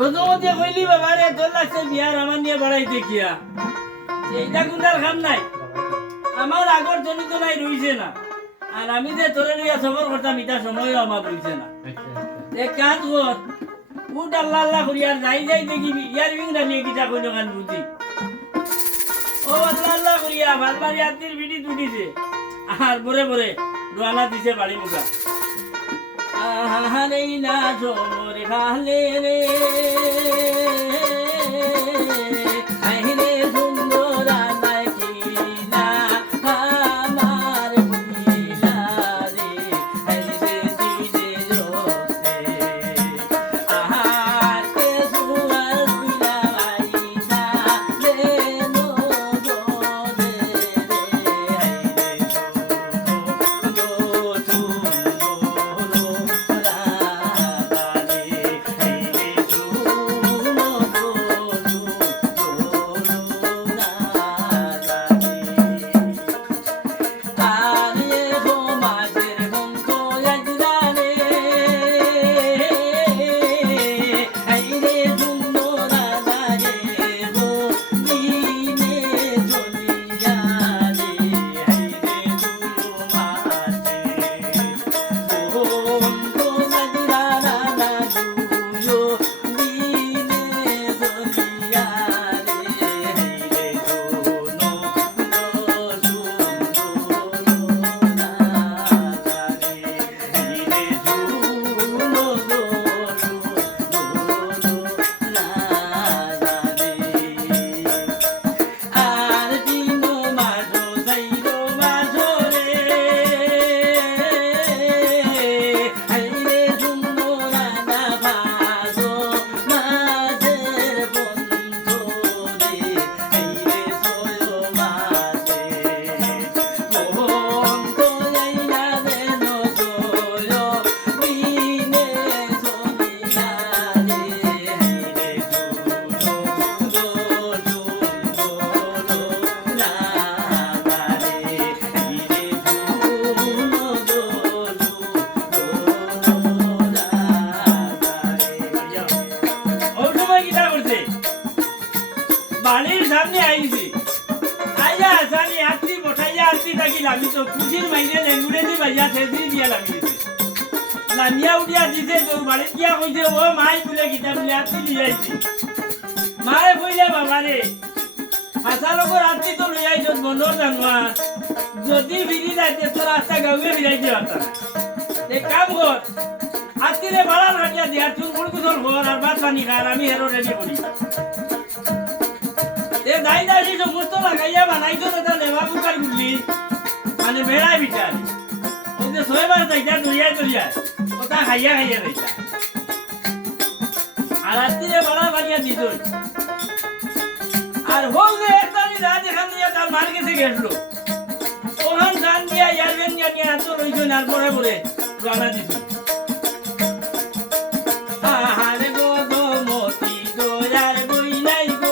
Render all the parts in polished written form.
প্রথমতে কইলি বাবা রে তোর লাগছে বিয়ার আমার নিয়ে বাড়াইতে কিয়া এইটা কোনটার খাম নাই আমার আগর জনিত নাই রইছে না আর আমি যে তোরে নিয়ে সফর করতাম এটা সময়ও আমার রইছে না এক কাজ কর উঠ আল্লাহ আল্লাহ করি আর যাই যাই দেখিবি ইয়ার বিংরা নিয়ে কিটা কইল কান বুঝি ও আল্লাহ আল্লাহ করিয়া বারবার ইয়াতির বিড়ি তুটিছে আর বরে বরে রোয়ানা দিছে বাড়ি মুখা আহারে না জোর খালে রে আইরে সুন্দর নাকিনা আমার বুইলা রে আইরে দিনে রোতে আহাতে সুয়ার বুইলা আইনা রে নো দোরে রে বাড়ির সামনে আইছি আইয়া সারি হাতি বসাইয়া আসছি থাকি আমি তো খুশির মাইনে লেঙ্গুড়ে দি ভাইয়া থেসি দিয়া লাগিয়েছে লামিয়া উঠিয়া দিছে তো বাড়ির গিয়া কইছে ও মাই বলে গীতা বলে হাতি লিয়ে আইছি মারে কইলে বাবা রে হাসা লোকের হাতি তো লই আইছ বন্ধর জানোয়ার যদি বিধি যাইতে তো রাস্তা গাঁয়ে বিরাইতে পারতাম এক কাম কর হাতিরে ভাড়া হাটিয়া দিয়া চুন কুড়কুচর ঘর আর ভাত পানি খার আমি হেরো রেডি করি এ দাই দাই সমস্ত লাগাইয়া বানাইতো না লেবা বুকার গুলি মানে বেড়াই বিচার ও যে ছয়বার যাইতা দরিয়ায় দরিয়ায় ওটা খাইয়া খাইয়া রইতা আর রাত্রিরে বাড়া বানিয়া দিত আর হোক যে একটানি রাত এখান দিয়ে তার মার গেছে গেছিল ওখান গান দিয়া ইয়ার বেন নিয়ে এত রইছো আর পরে পরে রানা দিত আহারে গো গো মতি দয়ার বই নাই গো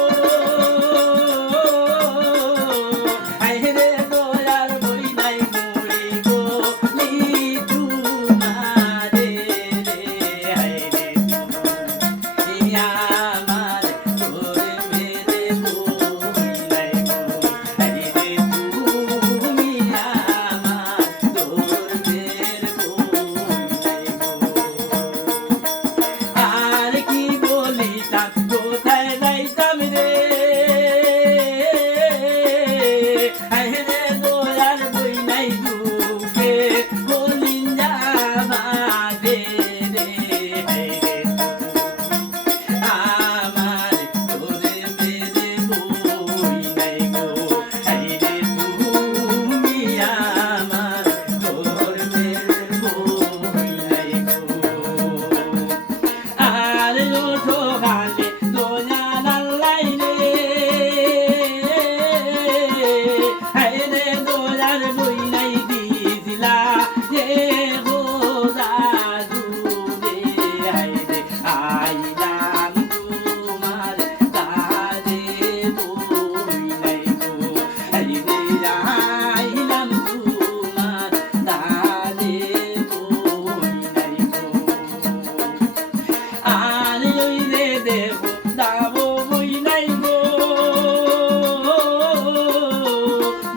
দেখো দাবো বই নাই গো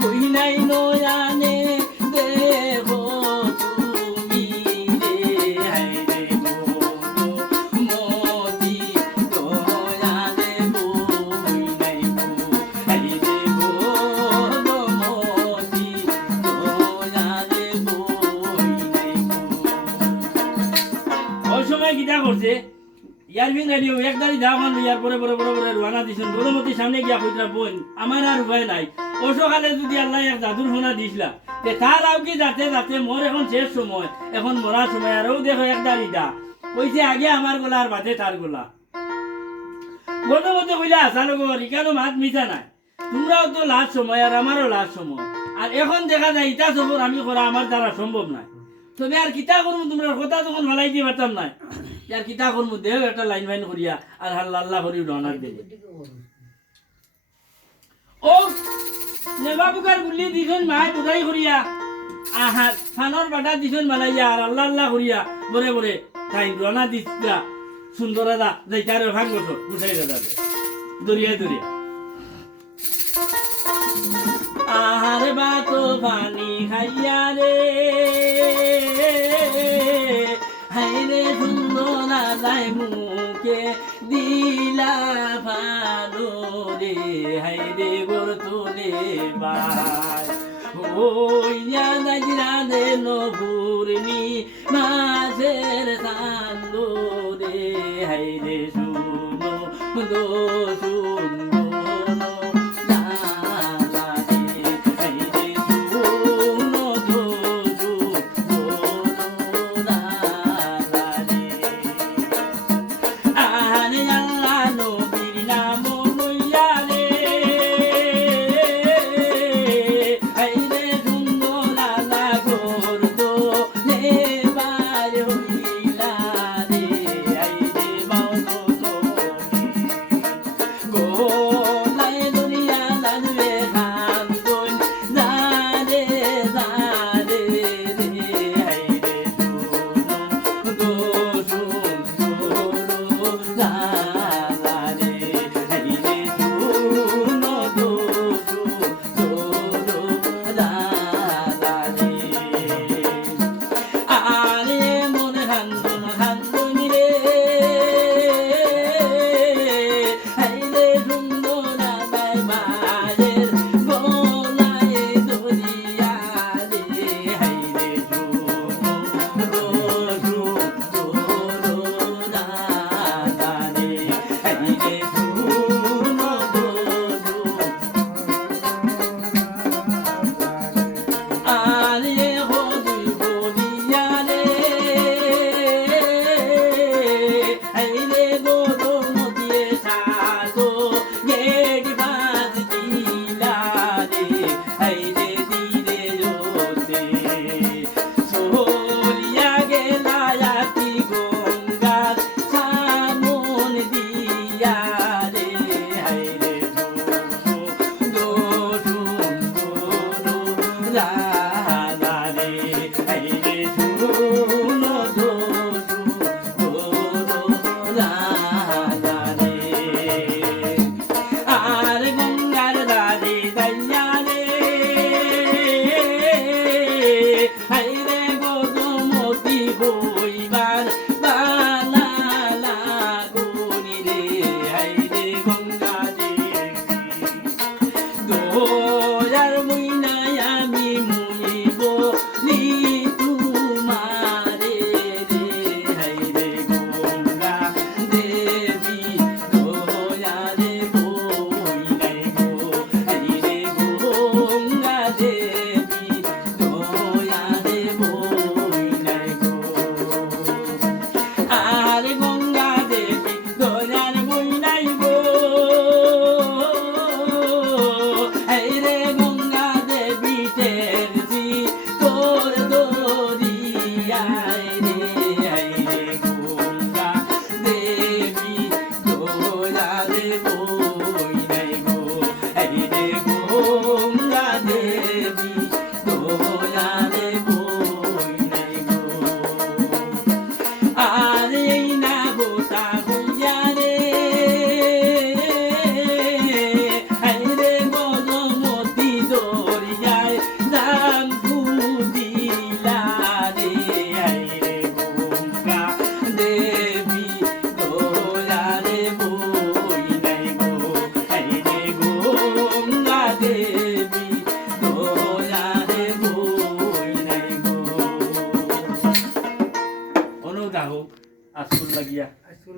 বই নাই নয়ানে দেখো তুমি রে হাই রে গো মতি দয়ালে বই নাই গো হাই রে গো মতি দয়ালে বই নাই গো। ওই সময় কিটা করছে ইয়ারবিন রেডিও একদারি দামান ইয়ার পরে পরে পরে পরে রওনা দিছেন গরমতির সামনে গিয়া কইরা বোন আমার আর উপায় নাই ও সকালে যদি আল্লাহ এক জাদুর সোনা দিছিলা তে তার আও কি যাতে যাতে মোর এখন শেষ সময় এখন মরার সময় আর ও দেখো একদারি দা কইছে আগে আমার গলা আর বাদে তার গলা গরমতি কইলা আসানো গো রিকানো মাত মিছা নাই তোমরাও তো লাস্ট সময় আর আমারও লাস্ট সময় আর এখন দেখা যায় ইটা সবর আমি করা আমার দ্বারা সম্ভব নাই তবে আর কিতা করবো তোমরা কথা তখন ভালাই দিয়ে পারতাম নাই আর কিতা করবো দেহ একটা লাইন ফাইন করিয়া আর হাল্লা আল্লাহ করি রওনা দিলে ও নেবাবুকার গুলি দিছেন মাই বুঝাই করিয়া আহা ফানর বাটা দিছেন মালাইয়া আর আল্লাহ আল্লাহ করিয়া বরে বরে তাই রওনা দিছিলা সুন্দর দা যাইতারে ভাগ বছর গুছাই যাবে দরিয়া দরিয়া আহার বাতো পানি খাইয়া রে হাইরে সুন্দর আদায় মুখে দিলা ভালো রে হাইরে গোর তোলে বাই ওইয়া দাজরা দে নপুরনি মাঝের সান্দো রে হাইরে শুনো দোষ